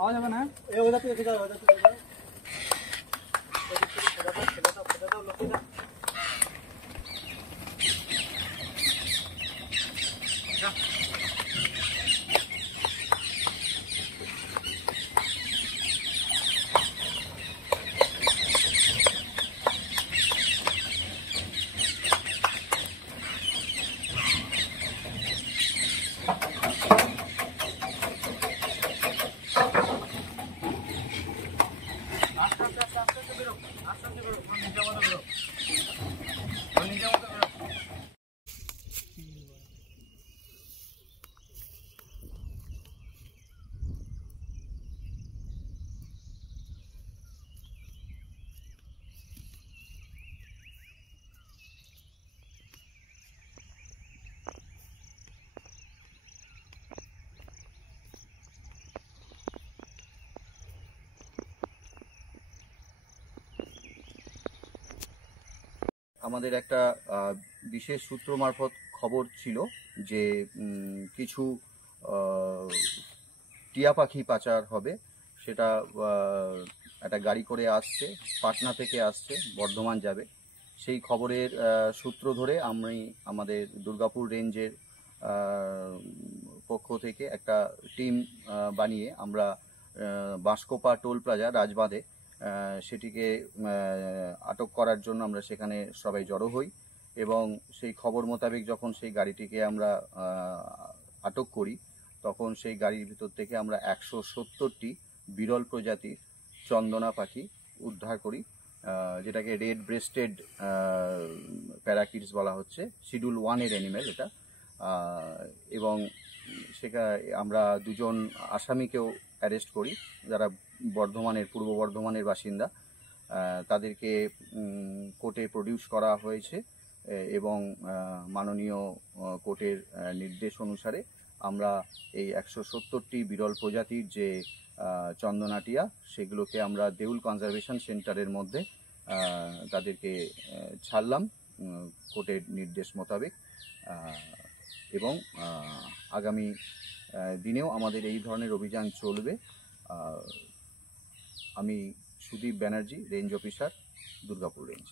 আওয়াজ হবে না। আমাদের একটা বিশেষ সূত্র মারফত খবর ছিল যে কিছু টিয়া পাখি পাচার হবে। সেটা একটা গাড়ি করে আসছে, পাটনা থেকে আসছে, বর্ধমান যাবে। সেই খবরের সূত্র ধরে আমাদের দুর্গাপুর রেঞ্জের পক্ষ থেকে একটা টিম বানিয়ে আমরা বাঁশকোপা টোল প্লাজা রাজবাঁধে সেটিকে আটক করার জন্য আমরা সেখানে সবাই জড়ো হই এবং সেই খবর মোতাবেক যখন সেই গাড়িটিকে আমরা আটক করি তখন সেই গাড়ির ভিতর থেকে আমরা 170টি বিরল প্রজাতির চন্দনা পাখি উদ্ধার করি, যেটাকে রেড ব্রেস্টেড প্যারাকিটস বলা হচ্ছে, শিডিউল 1-এর অ্যানিমেল এটা। এবং সেখানে আমরা দুজন আসামিকেও অ্যারেস্ট করি যারা পূর্ব বর্ধমানের বাসিন্দা। তাদেরকে কোর্টে প্রডিউস করা হয়েছে এবং মাননীয় কোর্টের নির্দেশ অনুসারে আমরা এই 170টি বিরল প্রজাতির যে চন্দনাটিয়া সেগুলোকে আমরা দেউল কনজারভেশন সেন্টারের মধ্যে তাদেরকে ছাড়লাম কোর্টের নির্দেশ মোতাবেক। এবং আগামী দিনেও আমাদের এই ধরনের অভিযান চলবে। আমি Sudip Banerjee, range officer, Durgapur range.